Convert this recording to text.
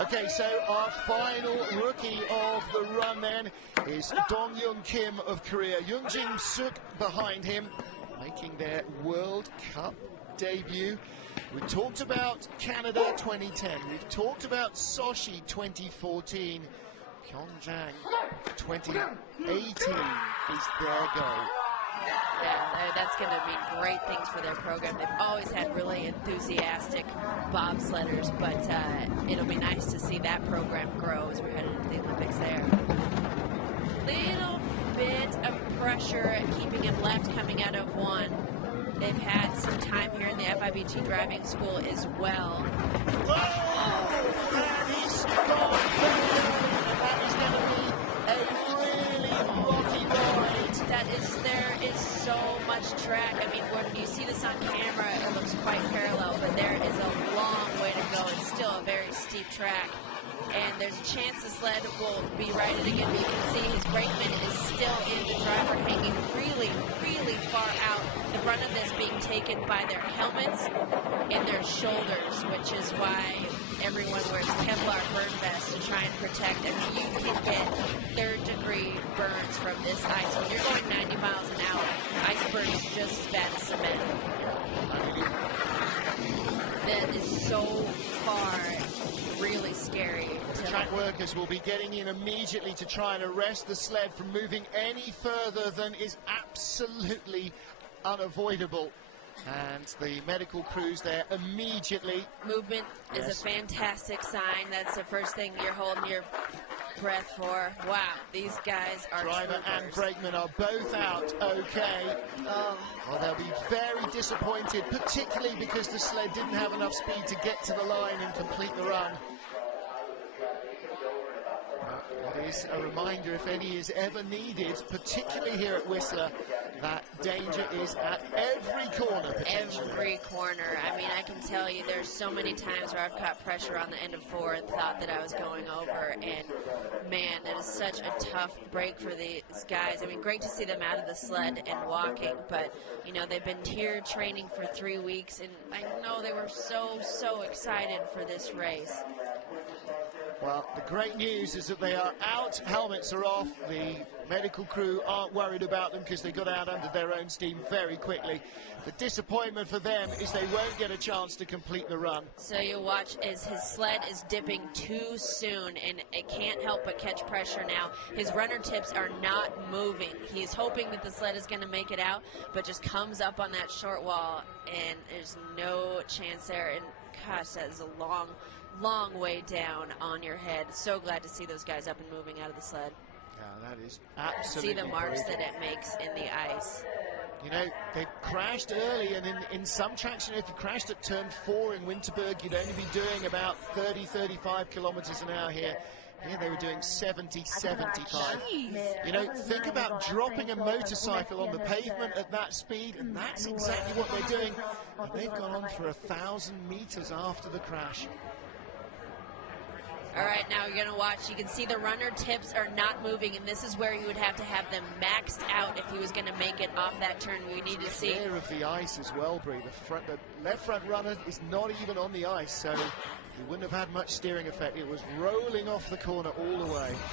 Okay, so our final rookie of the run then is Dong-Young Kim of Korea. Yoongjin Suk behind him, making their World Cup debut. We talked about Canada 2010. We've talked about Sochi 2014. Pyeongchang 2018 is their goal. Yeah, that's going to mean great things for their program. They've always had really enthusiastic bobsledders, but it'll be nice to see that program grow as we're headed into the Olympics there. Little bit of pressure keeping him left coming out of one. They've had some time here in the FIBG driving school as well. Whoa! And he's gone that is going to be a really rocky ride. There is so much track. I mean, when you see this on camera, it looks quite parallel, but there is a long way to go. It's still a very steep track, and there's a chance the sled will be righted again. But you can see his brakeman is still in, the driver hanging really, really far out. The brunt of this being taken by their helmets and their shoulders, which is why everyone wears Kevlar burn vests to try and protect. I mean, you can get third-degree burns from this ice. When you're going 90 miles an hour, ice burns just as bad as cement. That is so far really scary. The track workers will be getting in immediately to try and arrest the sled from moving any further than is absolutely unavoidable. And the medical crews there immediately. Movement is a fantastic sign. That's the first thing you're holding your breath for. Wow, these guys are Driver and brakeman are both out okay. Well, they'll be very disappointed, particularly because the sled didn't have enough speed to get to the line and complete the run. It is a reminder, if any is ever needed, particularly here at Whistler, that danger is at every corner, potentially. Every corner. I mean, I can tell you there's so many times where I've caught pressure on the end of four and thought that I was going over, and man, that is such a tough break for these guys. I mean, great to see them out of the sled and walking, but, you know, they've been here training for 3 weeks, and I know they were so excited for this race. Well, the great news is that they are out, helmets are off, the medical crew aren't worried about them because they got out under their own steam very quickly. The disappointment for them is they won't get a chance to complete the run. So you'll watch as his sled is dipping too soon, and it can't help but catch pressure now. His runner tips are not moving. He's hoping that the sled is going to make it out, but just comes up on that short wall, and there's no chance there. And gosh, that is a long way down on your head. So glad to see those guys up and moving out of the sled. Yeah, that is absolutely see the marks brutal. that it makes in the ice. You know, they've crashed early, and in some tracks, you know, if you crashed at turn 4 in Winterberg, you'd only be doing about 30-35 kilometers an hour here. Here they were doing 70-75. You know, think about dropping a motorcycle on the pavement at that speed, and that's exactly what they're doing. And they've gone on for 1,000 meters after the crash. All right, now you're going to watch. You can see the runner tips are not moving, and this is where you would have to have them maxed out if he was going to make it off that turn. We need to see. Clear of the ice as well, Bree. The left front runner is not even on the ice, so he wouldn't have had much steering effect. It was rolling off the corner all the way.